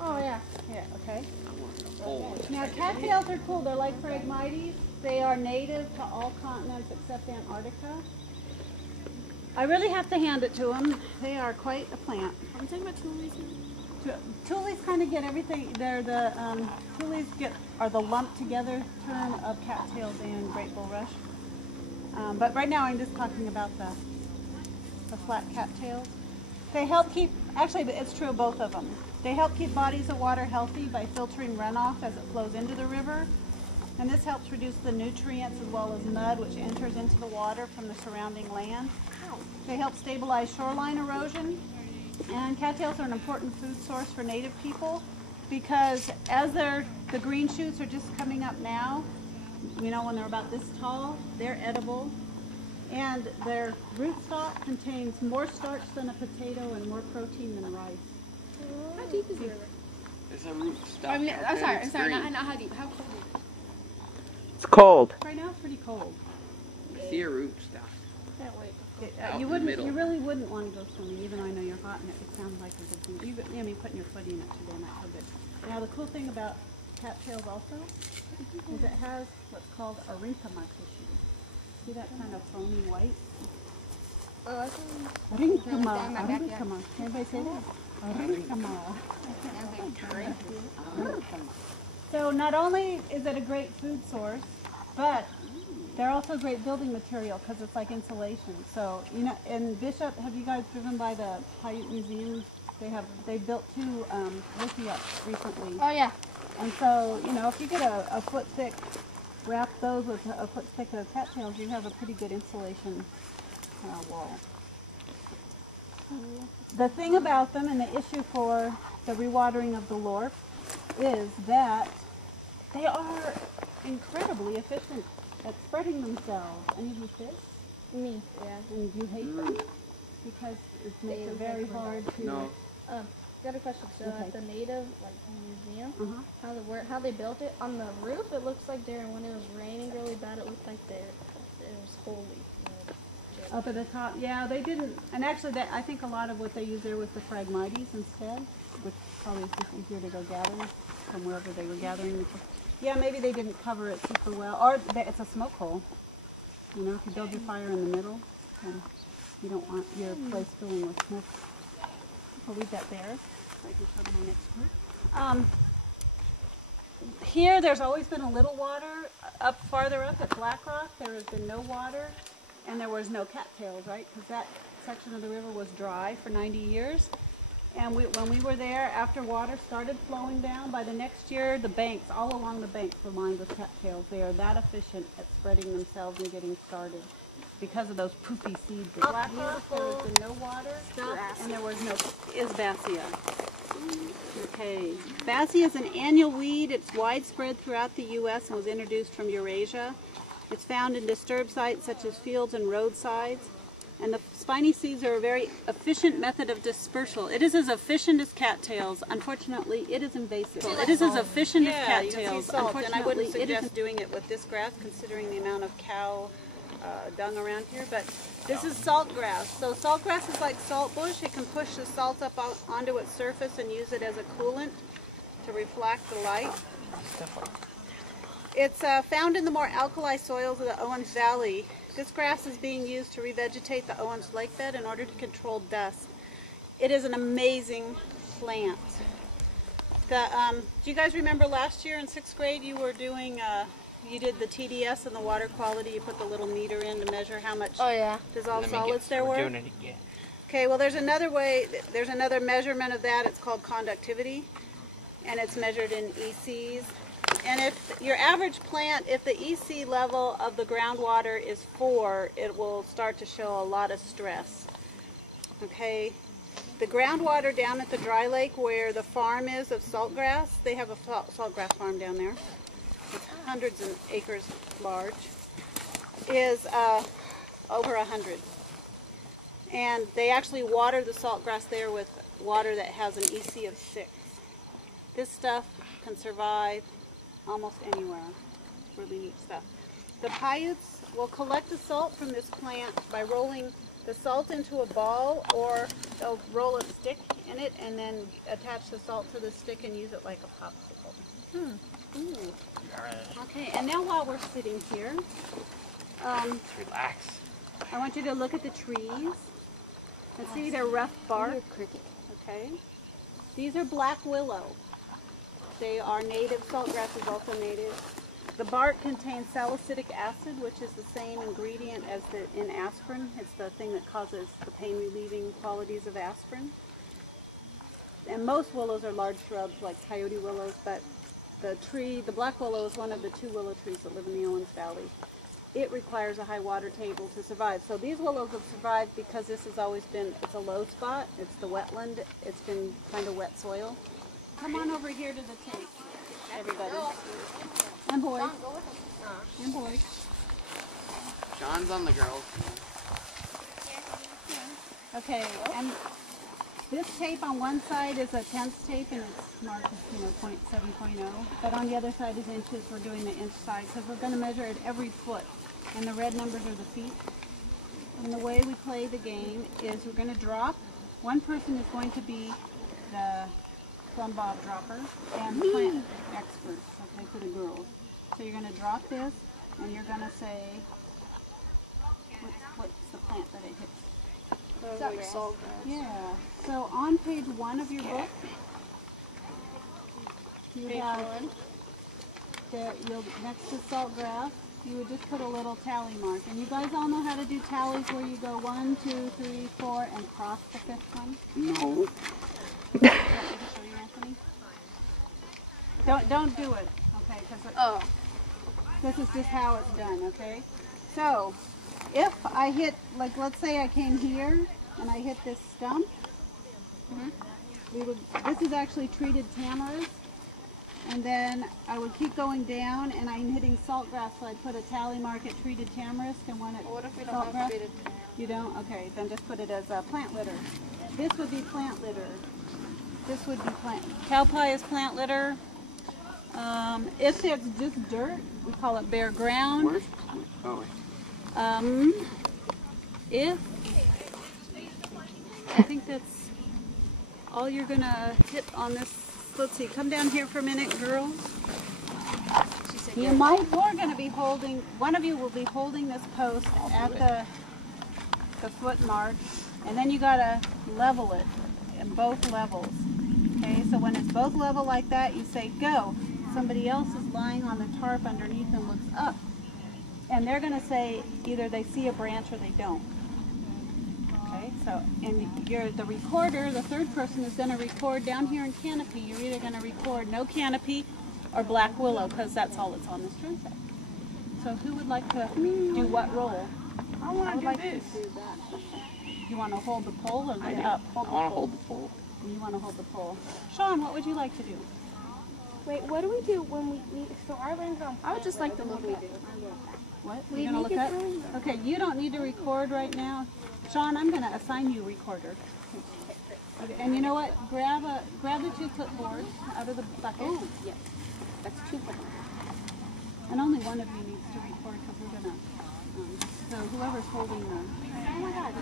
Oh, yeah. Yeah, okay. Oh, Now, cattails are cool. They're like Phragmites. They are native to all continents except Antarctica. I really have to hand it to them. They are quite a plant. I'm talking about tulies. Tulies kind of get everything. They're the tulies are the lumped together term of cattails and great bulrush. But right now I'm just talking about the flat cattails. They help keep, actually it's true of both of them. They help keep bodies of water healthy by filtering runoff as it flows into the river. And this helps reduce the nutrients as well as mud which enters into the water from the surrounding land. They help stabilize shoreline erosion. And cattails are an important food source for native people because as the green shoots are just coming up now, you know, when they're about this tall, they're edible. And their rootstock contains more starch than a potato and more protein than rice. How deep is the river? There's a root stock. I'm sorry, not how deep. How cold is it? It's cold. Right now it's pretty cold. I see a root stock. Can't wait. Out You in the middle. you really wouldn't want to go swimming, even though I know you're hot and it sounds like a good thing. I mean, putting your foot in it today might feel good. Now, the cool thing about cattails also is it has what's called parenchyma tissue. See that kind of foamy white? Oh, that's Parenchyma. Parenchyma. Can everybody say that? Parenchyma. So not only is it a great food source, but they're also a great building material because it's like insulation. So, you know, in Bishop, have you guys driven by the Paiute Museum? They built two wickiups recently. Oh, yeah. And so, you know, if you get a foot thick, wrap those with a foot thick of cattails, you have a pretty good insulation wall. The thing about them and the issue for the rewatering of the Lorf is that they are incredibly efficient at spreading themselves. Any of you fish? Me. Yeah. And you hate them? Because it makes it very hard to... No. Got a question. So Okay. at the native museum, how they built it on the roof, it looks like there when it was raining really bad, it looked like it was holy. Up at the top, yeah, they didn't, and actually I think a lot of what they used there was the Phragmites instead, which probably is just easier to go gather from wherever they were gathering. Yeah, maybe they didn't cover it super well, or it's a smoke hole. You know, if you build your fire in the middle, then you don't want your place filling with smoke. I'll leave that there so I can show them my next group. Here, there's always been a little water. Farther up at Black Rock, there has been no water. And there was no cattails, right? Because that section of the river was dry for 90 years. And when we were there, after water started flowing down, by the next year, the banks, all along the banks, were lined with cattails. They are that efficient at spreading themselves and getting started because of those poopy seeds. Black Rock, there has been no water, and there was no... Is Bassia. Okay. Bassia is an annual weed. It's widespread throughout the U.S. and was introduced from Eurasia. It's found in disturbed sites such as fields and roadsides. And the spiny seeds are a very efficient method of dispersal. It is as efficient as cattails. Unfortunately, it is invasive. It is as efficient as cattails. Unfortunately, and I wouldn't suggest doing it with this grass, considering the amount of cow dung around here. But this is salt grass. So salt grass is like salt bush. It can push the salt up onto its surface and use it as a coolant to reflect the light. It's found in the more alkali soils of the Owens Valley. This grass is being used to revegetate the Owens Lake bed in order to control dust. It is an amazing plant. Do you guys remember last year in 6th grade you were doing, you did the TDS and the water quality, you put the little meter in to measure how much dissolved solids there were? We're doing it again. Okay, well there's another way, there's another measurement of that. It's called conductivity, and it's measured in ECs. And if your average plant, if the EC level of the groundwater is 4, it will start to show a lot of stress. Okay, the groundwater down at the dry lake where the farm is of saltgrass, they have a saltgrass farm down there. It's hundreds of acres large. Is over 100. And they actually water the saltgrass there with water that has an EC of 6. This stuff can survive almost anywhere. Really neat stuff. The Paiutes will collect the salt from this plant by rolling the the salt into a ball, or they'll roll a stick in it and then attach the salt to the stick and use it like a popsicle. Ooh. Okay, and now while we're sitting here, Relax. I want you to look at the trees and see their rough bark. Okay. These are black willow. They are native. Saltgrass is also native. The bark contains salicylic acid, which is the same ingredient as in aspirin. It's the thing that causes the pain-relieving qualities of aspirin. And most willows are large shrubs like coyote willows, but the black willow is one of the 2 willow trees that live in the Owens Valley. It requires a high water table to survive. So these willows have survived because this has always been, it's a low spot, it's the wetland, it's been kind of wet soil. Come on over here to the tank, everybody. And boys. And boys. Sean's on the girls. Okay, and this tape on one side is a tenths tape and it's marked, 0.7.0. But on the other side is inches. We're doing the inch side because we're going to measure it every foot. And the red numbers are the feet. And the way we play the game is we're going to drop. One person is going to be the plumb bob dropper and plant experts, okay, for the girls. So you're going to drop this and you're going to say, what's the plant that it hits? Like saltgrass. Yeah. So on page 1 of your book, you have next to saltgrass, you would just put a little tally mark. And you guys all know how to do tallies where you go 1, 2, 3, 4, and cross the 5th one? No. Want me to show you, Anthony? Don't do it, okay? Because this is just how it's done, okay? So if I hit, like let's say I came here and I hit this stump, this is actually treated tamarisk, and then I would keep going down and I'm hitting saltgrass, so I'd put a tally mark at treated tamarisk and one at What if we don't saltgrass. have treated? You don't? Okay, then just put it as a plant litter. This would be plant litter. This would be cow pie is plant litter. If it's just dirt, we call it bare ground. Where's? Oh, wait. If I think that's all you're gonna hit on this. Let's see, come down here for a minute, girls. You're gonna be holding, one of you will be holding this post at the foot mark, and then you gotta level it in both levels. Okay, so when it's both level like that, you say go. Somebody else is lying on the tarp underneath and looks up. And they're going to say either they see a branch or they don't. Okay, so, and you're the recorder, the third person is going to record down here in canopy. You're either going to record no canopy or black willow, because that's all that's on this drum set. So who would like to do what role? I want to do this. You want to hold the pole or I the do. up? I want to hold the pole. You want to hold the pole. Sean, what would you like to do? Wait, what do we do when we so our land's on? I would just like to look at it. What? We You're gonna make look it up? really- Okay, you don't need to record right now. Sean, I'm gonna assign you recorder. Okay, and you know what? Grab the 2 clipboards out of the bucket. Oh, yes. That's 2 for And only one of you needs to record because we're gonna. So whoever's holding the. Oh my God.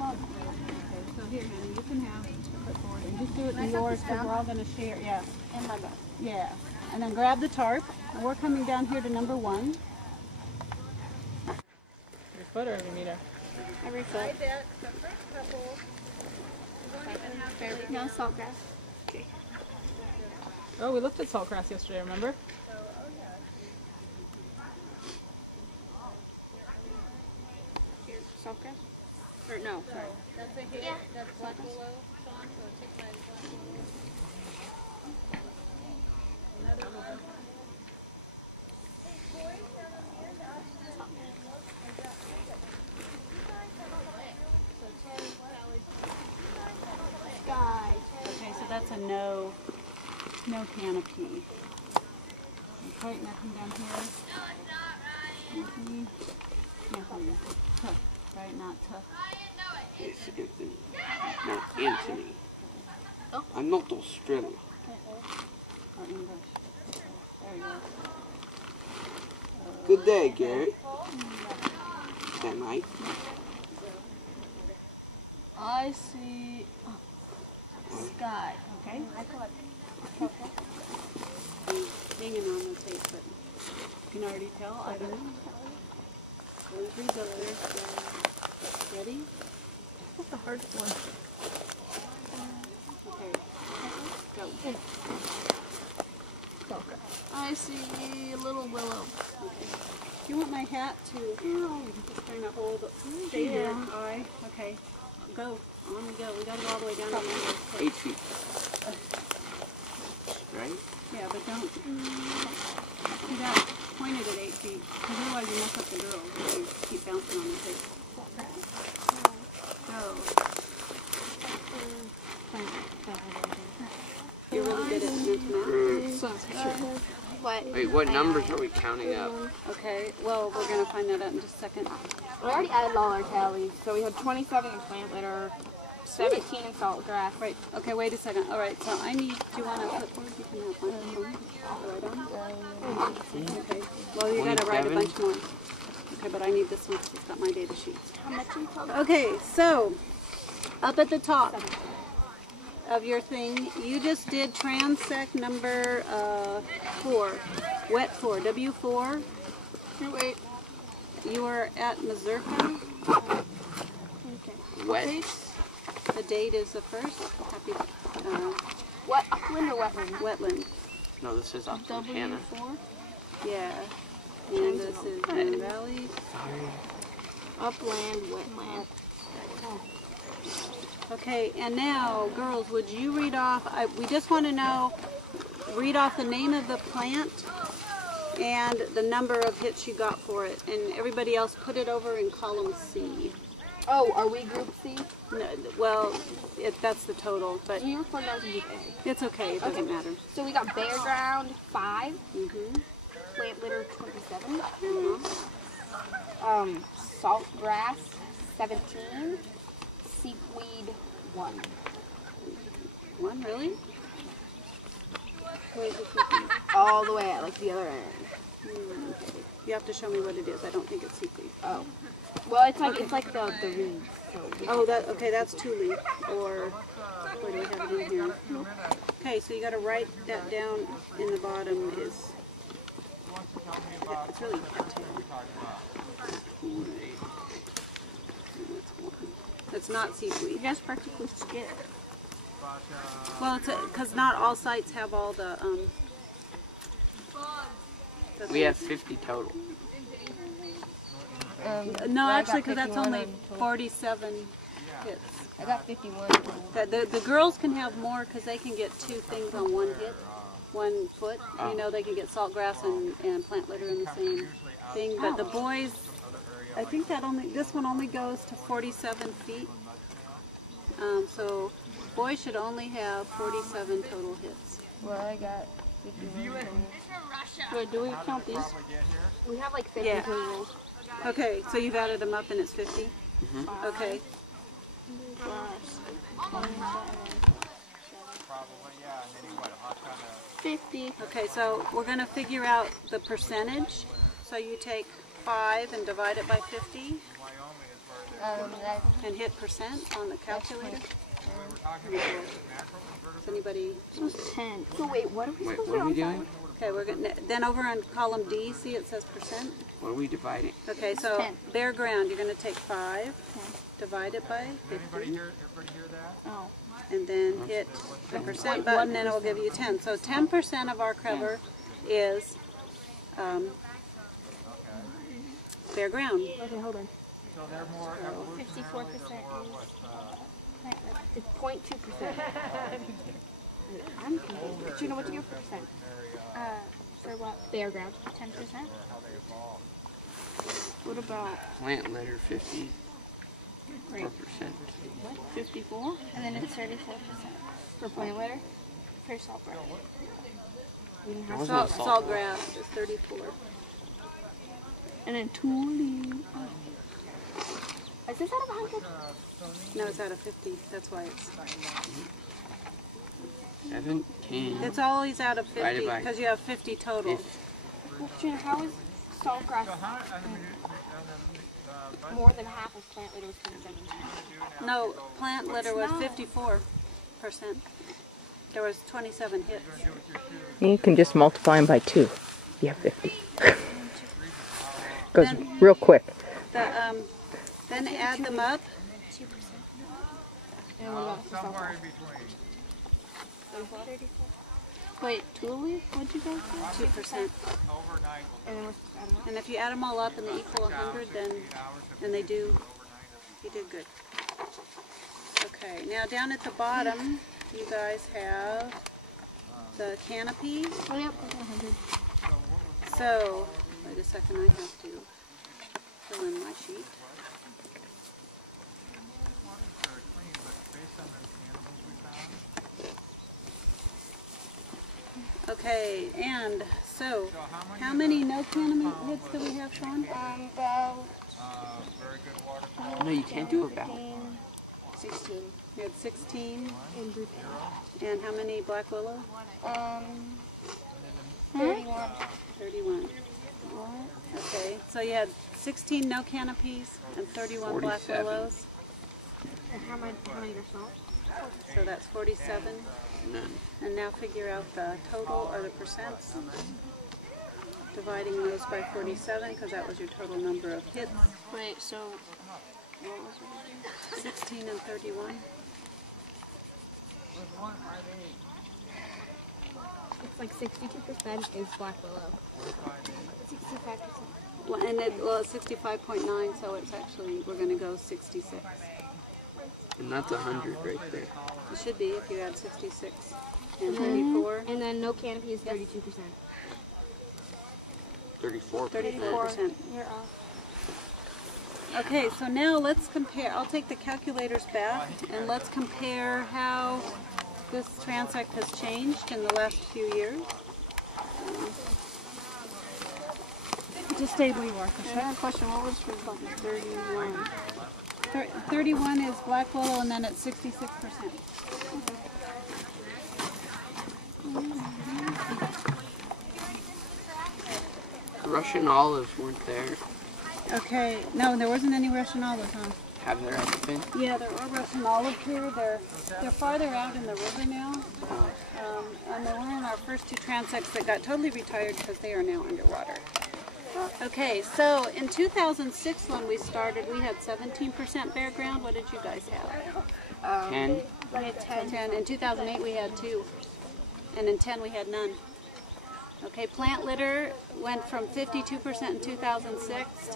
Okay, so here, honey, you can have the clipboard and just do it Can I in set yours this because down? we're all gonna share. Yeah, In my book. yeah. And then grab the tarp. And we're coming down here to number 1. Every foot or every meter? Every foot. The first couple. No saltgrass. Oh, we looked at saltgrass yesterday, remember? Here's saltgrass. Or no, sorry. That's a hit. Yeah. That's black willow. Sean, so take my black willow. Another one. Sky. Okay, so that's a no canopy. Okay, now come down here. Anthony. Anthony. Tuck, right? Not tuck. It's Anthony. Not Anthony. Oh. I'm not Australian. Or English. There you go. Good day, Gary. That night. I see sky. Okay. He's hanging on the tape, but you can already tell. I don't know. Delivery's up there. Ready? What's the hardest one? Okay. Go. I see a little willow. Okay. Do you want my hat to just kind of hold stay here? Eye? Okay. Go. On we go. We gotta go all the way down. 8 feet. Right? Yeah, but don't do that. Point it at 8 feet. Because otherwise you mess up the girls if you keep bouncing on the tape. Go. You're really good at math. Wait, what numbers are we counting up? Okay, well, we're going to find that out in just a second. We already added all our tallies. So we had 27 in plant litter, 17 in salt grass. Right, okay, wait a second. All right, so I need, do you want a clipboard? You can have one. Okay, well, you got to write a bunch more. Okay, but I need this one because it's got my data sheets. How much in total? Okay, so up at the top of your thing, you just did transect number 4, wet 4, W4. Wait. You were at Mazurka. Wet. The date is the 1st. Happy What? Upland or wetland? wetland. No, this is up in Hannah. Yeah. And this is Moon Valley. Upland, wetland. Okay, and now, girls, would you read off, we just want to know, read off the name of the plant and the number of hits you got for it. And everybody else put it over in column C. Oh, are we group C? No, well, that's the total, but We refer those in group A. it's okay, it doesn't matter. So we got bare ground 5, Mm-hmm. plant litter 27, Mm-hmm. salt grass 17, seaweed 1. 1, really? Where's the All the way at like the other end. You have to show me what it is. I don't think it's seaweed. Oh. Well, it's like the reeds. So Oh, that's 2 leaf, or where do we have it in here? Okay, so you got to write that down in the bottom. It's really cattail. It's not seaweed. you guys practically skip. Well, it's because not all sites have all the We have 50 total. No, I actually, got because that's 51 only on total. 47 hits. I got 51. The girls can have more because they can get 2 things on 1 hit, 1 foot. You know, they can get salt grass and plant litter in the same thing. But the boys, I think this one only goes to 47 feet. So boys should only have 47 total hits. Well, I got 51. Wait, do we count these? We have like 50 Yeah. total. Okay, so you've added them up and it's 50? Mm-hmm. Okay. 50. Okay, so we're going to figure out the percentage. So you take 5 and divide it by 50 That, and hit percent on the calculator. Does anybody? this was 10. So wait, what are we Wait, supposed what are we to do? doing? Okay, we're going to, then over on column D, see it says percent? What are we dividing? Okay, so 10. bare ground, you're going to take 5, divide it by 50, Oh. and then hit the percent button and it will give you 10. So 10% of our cover is bare ground. Okay, hold on. 54%. It's 0.2%. I'm confused. Do you know what to give percent? For what? Bare ground. 10%. What about Plant litter 50. Right. 4%. 54? And then it's 34% for plant litter. For salt grass. We didn't There have was salt. no Salt grass is 34. And then 2 leaves. Is this out of 100? No, it's out of 50. That's why it's. 17. It's always out of Divided 50 by because you have 50 total. Well, Katrina, how is salt grass? more than half of plant litter was 27. No, plant litter was 54%. There was 27 hits. You can just multiply them by 2. You have 50. Goes real quick. Then add them up. 2%. And what about the salt grass? 34. Wait, totally? What'd you guys say? 2%. And then we're supposed to add them up? And if you add them all up and they equal 100, then they do. You did good. Okay, now down at the bottom, you guys have the canopy. Oh, yep, that's 100. So, wait a second, I have to fill in my sheet. Okay, and so, how many no canopy hits do we have, Sean? About No, you can't do about. 16. We had 16. In Bruce. And how many black willow? 31. 31. Okay, so you had 16 no canopies and 31 black 47. willows. And how many are salt? So that's 47. None. And now figure out the total or the percents. Dividing those by 47 because that was your total number of hits. Wait, so what was it? 16 and 31. It's like 62% is black willow. 65%. Well, and it's 65.9, so it's actually, we're going to go 66. And that's 100 right there. It should be if you add 66 and 34. And then no canopy is 32%. 34. 34%. You're off. Okay, so now let's compare. I'll take the calculators back and let's compare how this transect has changed in the last few years. Just stay where you are. I have a question. What was for 31? 31 is black willow and then it's 66%. Russian olives weren't there. Okay, no, there wasn't any Russian olives, huh? Have there ever been? Yeah, there are Russian olives here. They're farther out in the river now. And they were in our first two transects that got totally retired because they are now underwater. Okay, so in 2006 when we started, we had 17% bare ground. What did you guys have? 10. I had 10. 10. In 2008 we had 2. And in 10 we had none. Okay, plant litter went from 52% in 2006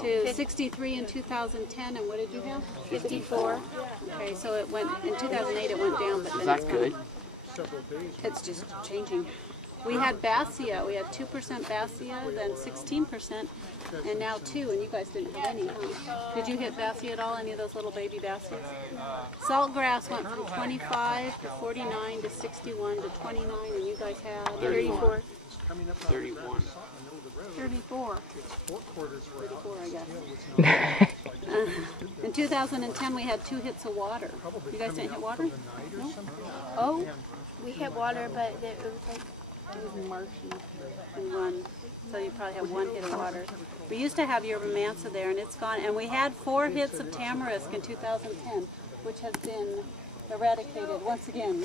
to 63 in 2010. And what did you have? 54. Okay, so it went in 2008. It went down, but Is then that it's good? It's just changing. We had Bassia. We had 2% Bassia, then 16%, and now 2. And you guys didn't have any, huh? Did you hit Bassia at all? Any of those little baby Bassias? Saltgrass went from 25 to 49 to 61 to 29, and you guys had 34. 31. 34. 34, I guess. In 2010, we had 2 hits of water. You guys didn't hit water? No? Oh, we hit water, but it was like It was marshy. And 1. So you probably have 1 hit of water. We used to have yerba mansa there, and it's gone. And we had 4 hits of tamarisk in 2010, which has been eradicated once again.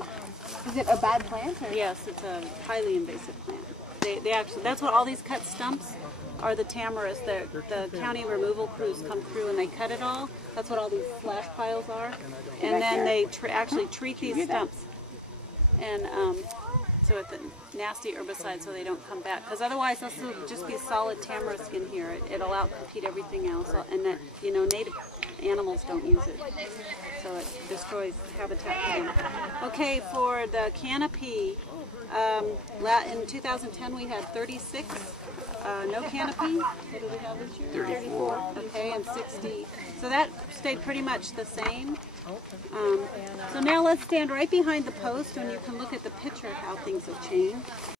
Is it a bad plant? Or? Yes, it's a highly invasive plant. They actually, that's what all these cut stumps are, the tamarisk. The county removal crews come through and they cut it all. That's what all these slash piles are. And then they actually treat these stumps. And so it's a nasty herbicide so they don't come back. Because otherwise this will just be solid tamarisk in here. It'll outcompete everything else. And that, you know, native animals don't use it. So it destroys habitat for them. Okay, for the canopy, in 2010 we had 36 no canopy. What did we have this year? 34. Okay, and 60. So that stayed pretty much the same. So now let's stand right behind the post and you can look at the picture of how things have changed.